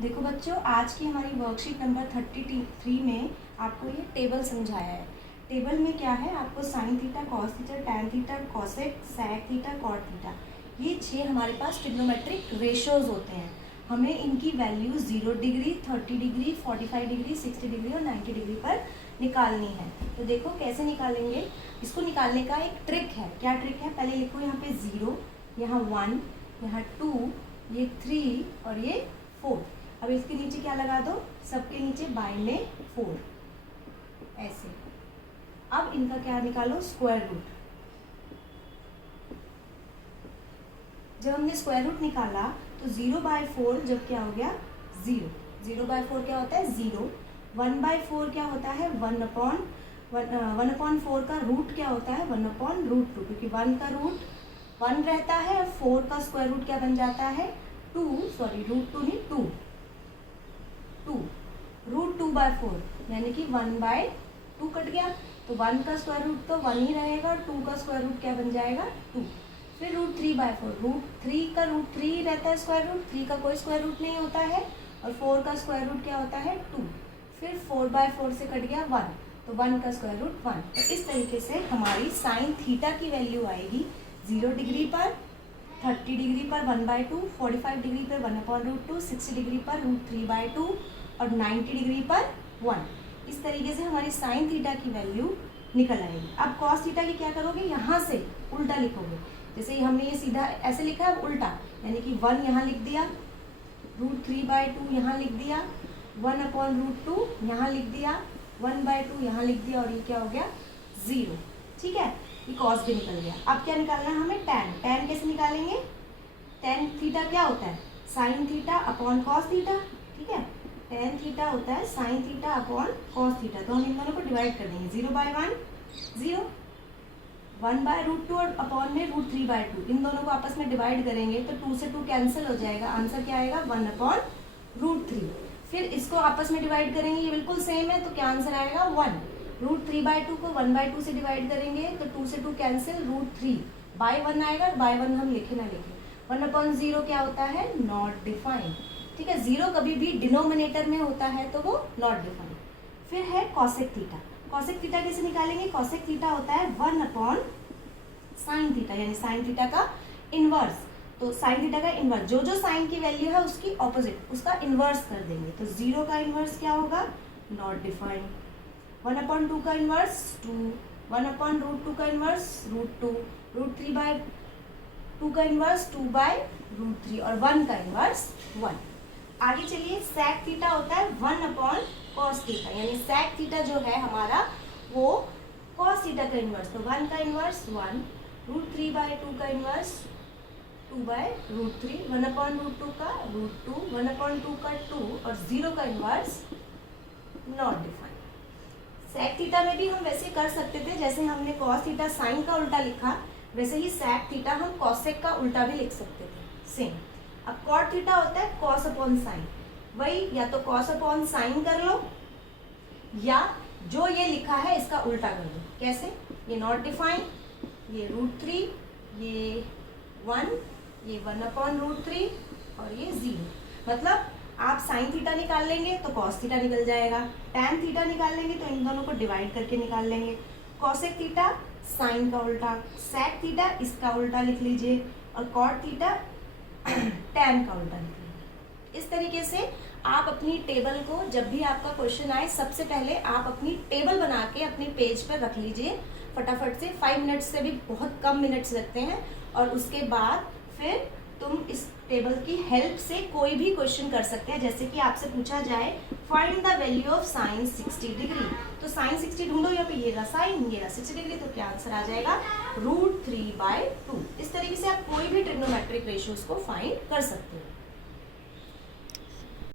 देखो बच्चों, आज की हमारी वर्कशीट नंबर 33 में आपको ये टेबल समझाया है। टेबल में क्या है, आपको sine theta, cos theta, tan theta, cosec, sec theta, cot theta, ये 6 हमारे पास ट्रिग्नोमेट्रिक रेशियोज होते हैं। हमें इनकी value 0 degree, 30 degree, 45 degree, 60 degree और 90 डिग्री पर निकालनी है। तो देखो कैसे निकालेंगे। इसको निकालने का एक ट्रिक है। क्या ट्रिक है, पहले लिखो यहाँ पे 0, यहाँ 1, यहाँ 2, ये 3 और ये 4। अब इसके नीचे क्या लगा दो, सबके नीचे बाय में 4 ऐसे। अब इनका क्या निकालो, स्क्वायर रूट। जब हमने स्क्वायर रूट निकाला तो 0/4 जब क्या हो गया 0, 0/4 क्या होता है 0, 1/4 क्या होता है 1/4 का रूट क्या होता है 1/√2, क्योंकि 1 का रूट 1 रहता है और 4 का स्क्वायर रूट क्या बन जाता है 2, सॉरी √2 नहीं 2, √2/4 यानी कि 1/2 कट गया। तो 1 का स्क्वायर रूट तो 1 ही रहेगा और 2 का स्क्वायर रूट क्या बन जाएगा 2। फिर √3/4, √3 का √3 रहता है स्क्वायर रूट, 3 का कोई स्क्वायर रूट नहीं होता है और 4 का स्क्वायर रूट क्या होता है 2। फिर 4/4 से कट गया 1, तो 1 का स्क्वायर रूट 1। तो इस तरीके से हमारी साइन थीटा की वैल्यू आएगी 0 डिग्री पर, 30 डिग्री पर 1/2, 45 डिग्री पर 1/√2, 60 डिग्री पर √3/2 और 90 डिग्री पर 1। इस तरीके से हमारी साइन थीटा की वैल्यू निकल आएगी। अब कॉस थीटा की क्या करोगे, यहाँ से उल्टा लिखोगे। जैसे हमने ये सीधा ऐसे लिखा है, उल्टा यानी कि 1 यहाँ लिख दिया, √3/2 यहाँ लिख दिया, 1/√2 यहाँ लिख दिया, 1/2 यहाँ लिख दिया और ये क्या हो गया 0। ठीक है, ये कॉस भी निकल गया। अब क्या निकालना है हमें, टैन। टैन कैसे निकालेंगे, टैन थीटा क्या होता है sine theta upon cos theta. ठीक है, टैन थीटा होता है sine theta upon cos theta. तो हम इन दोनों को डिवाइड कर देंगे, 0/1 0, 1/√2 और अपॉन में √3/2, इन दोनों को आपस में डिवाइड करेंगे तो 2 से 2 कैंसिल हो जाएगा। आंसर क्या आएगा 1/√3। फिर इसको आपस में डिवाइड करेंगे, ये बिल्कुल सेम है, तो क्या आंसर आएगा 1। √3/2 को 1/2 से डिवाइड करेंगे तो 2 से 2 कैंसिल, √3/1 आएगा। बाय 1 हम लिखे ना लिखे, 1/0 क्या होता है नॉट डिफाइंड। ठीक है, 0 कभी भी डिनोमिनेटर में होता है तो वो नॉट डिफाइंड। फिर है कॉसेक थीटा। कॉसेक थीटा कैसे निकालेंगे, कॉसेक थीटा होता है 1/sin थीटा, यानी साइन थीटा का इनवर्स। तो साइन थीटा का इनवर्स, जो जो साइन की वैल्यू है उसकी ऑपोजिट, उसका इनवर्स कर देंगे। तो 0 का इनवर्स क्या होगा नॉट डिफाइंड, 1/2 का इनवर्स 2, 1/√2 का इनवर्स √2, √3/2 का इनवर्स 2/√3 और 1 का इनवर्स 1। आगे चलिए, sec थीटा होता है 1/cos थीटा, यानी sec थीटा जो है हमारा वो cos थीटा का इनवर्स। तो 1 का इनवर्स 1, √3/2 का इनवर्स 2/√3, 1/√2 का √2, 1/2 का 2 और 0 का inverse not defined. sec theta में भी हम वैसे कर सकते थे, जैसे हमने cos थीटा साइन का उल्टा लिखा, वैसे ही sec थीटा हम cosec का उल्टा भी लिख सकते थे, सेम। अब कॉट थीटा होता है कॉस अपॉन साइन, वही या तो कॉस अपॉन साइन कर लो या जो ये लिखा है इसका उल्टा कर दो। कैसे, ये नॉट डिफाइंड, ये √3, ये 1, ये 1/√3 और ये 0। मतलब आप साइन थीटा निकाल लेंगे तो कॉस थीटा निकल जाएगा, टैन थीटा निकाल लेंगे तो इन दोनों को डिवाइड करके निकाल लेंगे। कॉसेक थीटा साइन का उल्टा, सेक थीटा इसका उल्टा लिख लीजिए और कॉट थीटा टैन का उल्टा निकलेगा। इस तरीके से आप अपनी टेबल को, जब भी आपका क्वेश्चन आए, सबसे पहले आप अपनी टेबल बना के अपने पेज पर रख लीजिए फटाफट से। 5 मिनट्स से भी बहुत कम मिनट्स लगते हैं और उसके बाद फिर तुम इस टेबल की हेल्प से कोई भी क्वेश्चन कर सकते हैं। जैसे कि आपसे पूछा जाए find the value of sine 60 degree, तो साइन 60 ढूंढो, यहाँ पे ये रहा साइन, ये रहा 60 डिग्री, तो क्या आंसर आ जाएगा √3/2। इस तरीके से आप कोई भी ट्रिग्नोमेट्रिक रेशियोज को फाइंड कर सकते हो।